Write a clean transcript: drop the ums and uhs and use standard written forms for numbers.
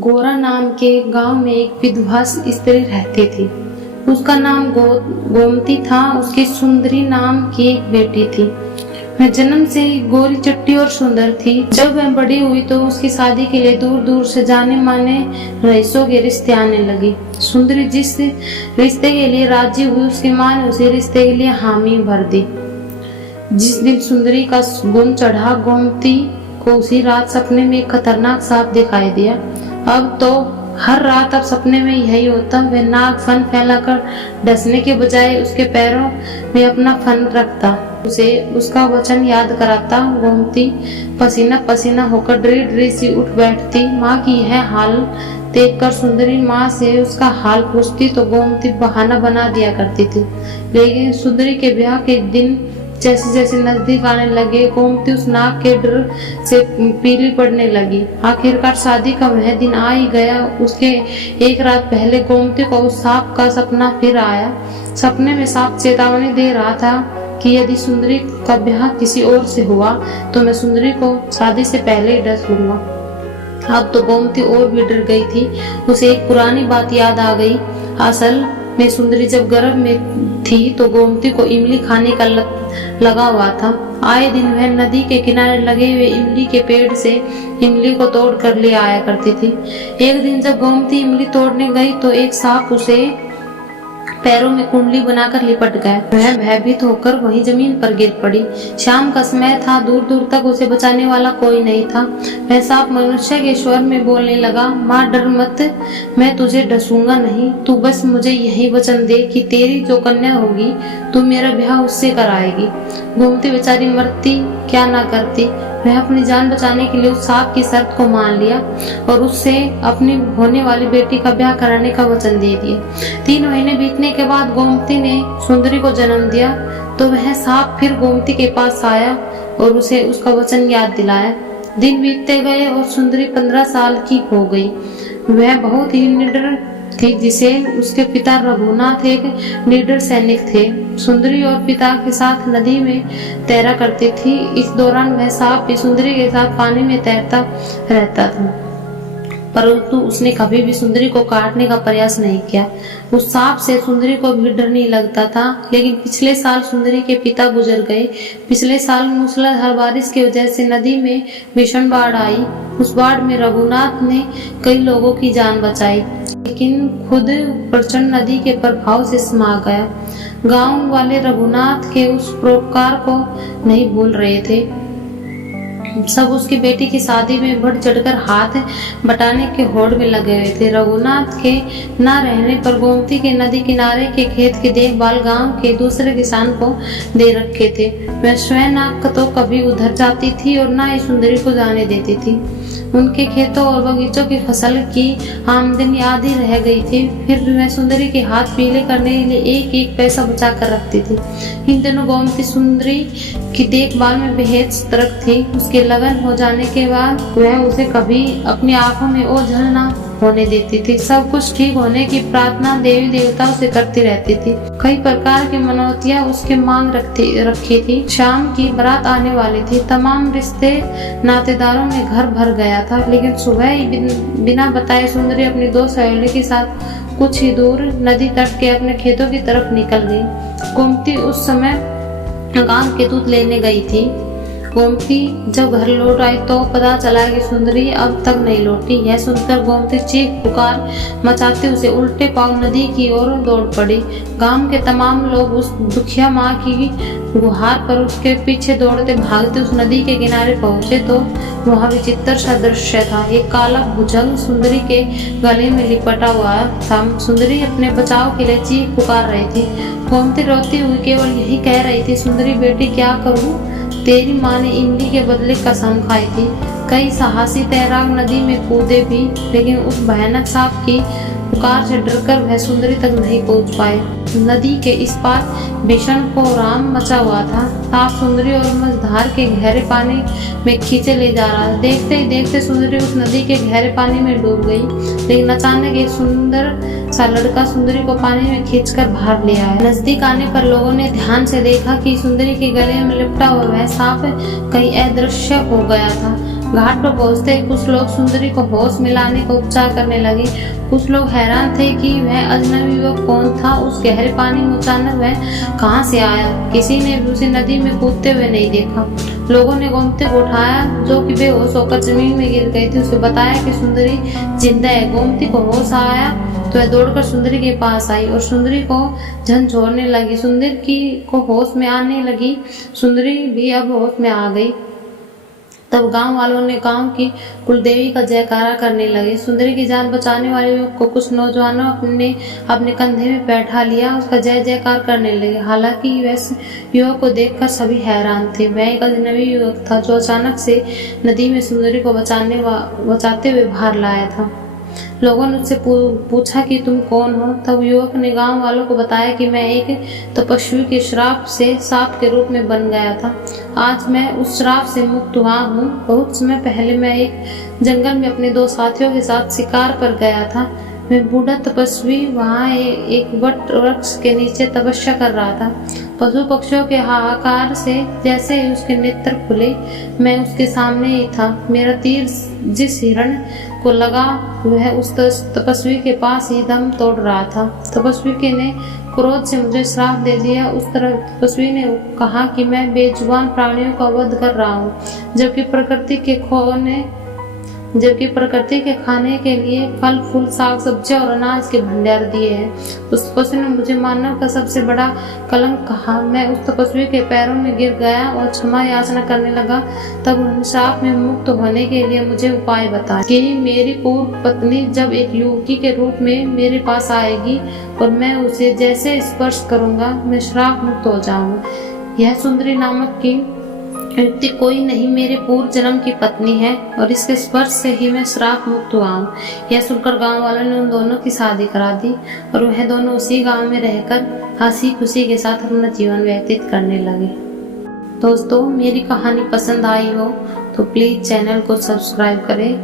गोरा नाम के गांव में एक विधवा स्त्री रहती थी। उसका नाम गोमती था। उसकी सुंदरी नाम की एक बेटी थी। वह जन्म से ही गोरी चट्टी और सुंदर थी। जब वह बड़ी हुई तो उसकी शादी के लिए दूर दूर से जाने माने रईसों के रिश्ते आने लगे। सुंदरी जिस रिश्ते के लिए राजी हुई, उसकी माँ ने उसी रिश्ते के लिए हामी भर दी। जिस दिन सुंदरी का गुण चढ़ा, गोमती को उसी रात सपने में एक खतरनाक सांप दिखाई दिया। अब तो हर रात अब सपने में यही होता। वह नाग फन फैलाकर डसने के बजाय उसके पैरों में अपना फन रखता, उसे उसका वचन याद कराता। गोमती पसीना पसीना होकर डरी डरी सी उठ बैठती। माँ की यह हाल देखकर सुंदरी माँ से उसका हाल पूछती तो गोमती बहाना बना दिया करती थी। लेकिन सुंदरी के ब्याह के दिन जैसे जैसे नजदीक आने लगे, गोमती उस नाग के डर से पीली पड़ने लगी। आखिरकार शादी का वह दिन आ ही गया। उसके एक रात पहले गोमती को उस सांप का सपना फिर आया। सपने में सांप चेतावनी दे रहा था कि यदि सुंदरी का ब्याह किसी और से हुआ तो मैं सुंदरी को शादी से पहले ही डस लूंगा। अब तो गोमती और भी डर गई थी। उसे एक पुरानी बात याद आ गई। असल में सुंदरी जब गर्भ में थी तो गोमती को इमली खाने का लगा हुआ था। आए दिन वह नदी के किनारे लगे हुए इमली के पेड़ से इमली को तोड़ कर ले आया करती थी। एक दिन जब गोमती इमली तोड़ने गई तो एक सांप उसे पैरों में कुंडली बनाकर लिपट गया। वह भयभीत होकर वहीं जमीन पर गिर पड़ी। शाम का समय था। दूर दूर तक उसे बचाने वाला कोई नहीं था। वह सांप मनुष्य के स्वर में बोलने लगा, माँ डर मत, मैं तुझे डसूंगा नहीं। तू बस मुझे यही वचन दे कि तेरी जो कन्या होगी तू मेरा ब्याह उससे कराएगी। गोमती बेचारी मरती क्या ना करती। वह अपनी जान बचाने के लिए उस सांप की शर्त को मान लिया और उससे अपनी होने वाली बेटी का ब्याह कराने का वचन दे दिया। 3 महीने बीतने के बाद गोमती ने सुंदरी को जन्म दिया तो वह सांप फिर गोमती के पास आया और उसे उसका वचन याद दिलाया। दिन बीतते गए और सुंदरी 15 साल की हो गई। वह बहुत ही निडर थी, जिसे उसके पिता रघुनाथ एक निडर सैनिक थे। सुंदरी और पिता के साथ नदी में तैरा करती थी। इस दौरान वह सांप भी सुंदरी के साथ पानी में तैरता रहता था, परंतु उसने कभी भी सुंदरी को काटने का प्रयास नहीं किया। उस सांप से सुंदरी को भी डर नहीं लगता था। लेकिन पिछले साल सुंदरी के पिता गुजर गए। पिछले साल मूसलाधार बारिश की वजह से नदी में भीषण बाढ़ आई। उस बाढ़ में रघुनाथ ने कई लोगों की जान बचाई, लेकिन खुद प्रचंड नदी के प्रभाव से समा गया। गांव वाले रघुनाथ के उस परोपकार को नहीं भूल रहे थे। सब उसकी बेटी की शादी में बढ़ चढ़कर हाथ बटाने के होड़ में लगे हुए थे। रघुनाथ के न रहने पर गोमती के नदी किनारे के खेत की देखभाल गांव के दूसरे किसान को दे रखे थे। वह स्वयं न तो कभी उधर जाती थी और न ही सुंदरी को जाने देती थी। उनके खेतों और बगीचों की फसल की आमदनी आधी रह गई थी। फिर भी वह सुंदरी के हाथ पीले करने के लिए एक एक पैसा बचा कर रखती थी। इन दिनों गोमती सुंदरी की देखभाल में बेहद सतर्क थी। उसके लगन हो जाने के बाद वह उसे कभी अपनी आंखों में ओझल न होने देती थी। सब कुछ ठीक होने की प्रार्थना देवी देवताओं से करती रहती थी। कई प्रकार की मनौतियां उसके मांग रखी थी। शाम की बारात आने वाली थी। तमाम रिश्ते नातेदारों में घर भर गया था। लेकिन सुबह ही बिना बताए सुंदरी अपनी 2 सहेलियों के साथ कुछ ही दूर नदी तट के अपने खेतों की तरफ निकल गई। गोमती उस समय गांव के दूध लेने गई थी। गोमती जब घर लौट आई तो पता चला कि सुंदरी अब तक नहीं लौटी। यह सुनकर गोमती चीख पुकार मचाते उसे उल्टे पांव नदी की ओर दौड़ पड़ी। गांव के तमाम लोग उस दुखिया माँ की गुहार पर उसके पीछे दौड़ते भागते उस नदी के किनारे पहुंचे तो वहाँ विचित्र सा दृश्य था। एक काला भुजंग सुंदरी के गले में लिपटा हुआ था। सुंदरी अपने बचाव के लिए चीख पुकार रही थी। गोमती रोती हुई केवल यही कह रही थी, सुंदरी बेटी क्या करूं, तेरी माँ ने इमली के बदले कसम खाई थी। कई साहसी तैराक नदी में कूदे भी, लेकिन उस भयानक सांप की पुकार से डरकर वह सुंदरी तक नहीं पहुंच पाए। नदी के इस पार भीषण कोहराम मचा हुआ था। सांप सुंदरी और मझधार के गहरे पानी में खींचे ले जा रहा था। देखते ही देखते सुंदरी उस नदी के गहरे पानी में डूब गई। लेकिन अचानक एक सुंदर सा लड़का सुंदरी को पानी में खींचकर बाहर ले आया। नजदीक आने पर लोगों ने ध्यान से देखा कि सुंदरी के गले में लिपटा हुआ वह सांप कहीं अदृश्य हो गया था। घाट पर पहुंचते ही कुछ लोग सुंदरी को होश मिलाने का उपचार करने लगे। कुछ लोग हैरान थे कि वह अजनबी युवक कौन था, उस गहरे पानी में अचानक वह कहां से आया। किसी ने भी उसे नदी में कूदते हुए नहीं देखा। लोगों ने गोमती को उठाया, जो कि बेहोश होकर जमीन में गिर गई थी। उसे बताया कि सुंदरी जिंदा है। गोमती को होश आया तो वह दौड़कर सुंदरी के पास आई और सुंदरी को झंझोरने लगी। सुंदरी को होश में आने लगी। सुंदरी भी अब होश में आ गई। तब गांव वालों ने गांव की कुलदेवी का जयकारा करने लगे। सुंदरी की जान बचाने वाले युवक को कुछ नौजवानों ने अपने कंधे में बैठा लिया, उसका जय जयकार करने लगे। हालांकि वैसे युवक को देखकर सभी हैरान थे। वह एक अजनबी युवक था जो अचानक से नदी में सुंदरी को बचाते हुए बाहर लाया था। लोगों ने उससे पूछा कि तुम कौन हो। तब युवक ने गांव वालों को बताया कि मैं एक तपस्वी के श्राप से सांप के रूप में बन गया था। आज मैं उस श्राप से मुक्त हुआ हूँ। बहुत समय पहले मैं एक जंगल में अपने 2 साथियों के साथ शिकार पर गया था। मैं बूढ़ा तपस्वी वहाँ एक वट वृक्ष के नीचे तपस्या कर रहा था। पशु पक्षियों के हाहाकार से जैसे ही उसके नेत्र खुले, मैं उसके सामने ही था। मेरा तीर जिस हिरण को लगा वह उस तपस्वी के पास ही दम तोड़ रहा था। तपस्वी ने क्रोध से मुझे श्राप दे दिया। उस तरह तपस्वी ने कहा कि मैं बेजुबान प्राणियों का वध कर रहा हूँ, जबकि प्रकृति के खाने के लिए फल फूल साग सब्जियां और अनाज के भंडार दिए हैं। उस तपस्वी ने मुझे मानव का सबसे बड़ा कलंक कहा। मैं उस तपस्वी के पैरों में गिर गया और क्षमा याचना करने लगा। तब उन्होंने श्राप में मुक्त होने के लिए मुझे उपाय बताया कि मेरी पूर्व पत्नी जब एक युवती के रूप में मेरे पास आएगी और मैं उसे जैसे स्पर्श करूंगा, मैं श्राप मुक्त हो जाऊंगा। यह सुंदरी नामक की युवती कोई नहीं, मेरे पूर्व जन्म की पत्नी है और इसके स्पर्श से ही मैं श्राप मुक्त हुआ हूँ। यह सुनकर गांव वालों ने उन दोनों की शादी करा दी और वह दोनों उसी गांव में रहकर हंसी खुशी के साथ अपना जीवन व्यतीत करने लगे। दोस्तों, मेरी कहानी पसंद आई हो तो प्लीज चैनल को सब्सक्राइब करें।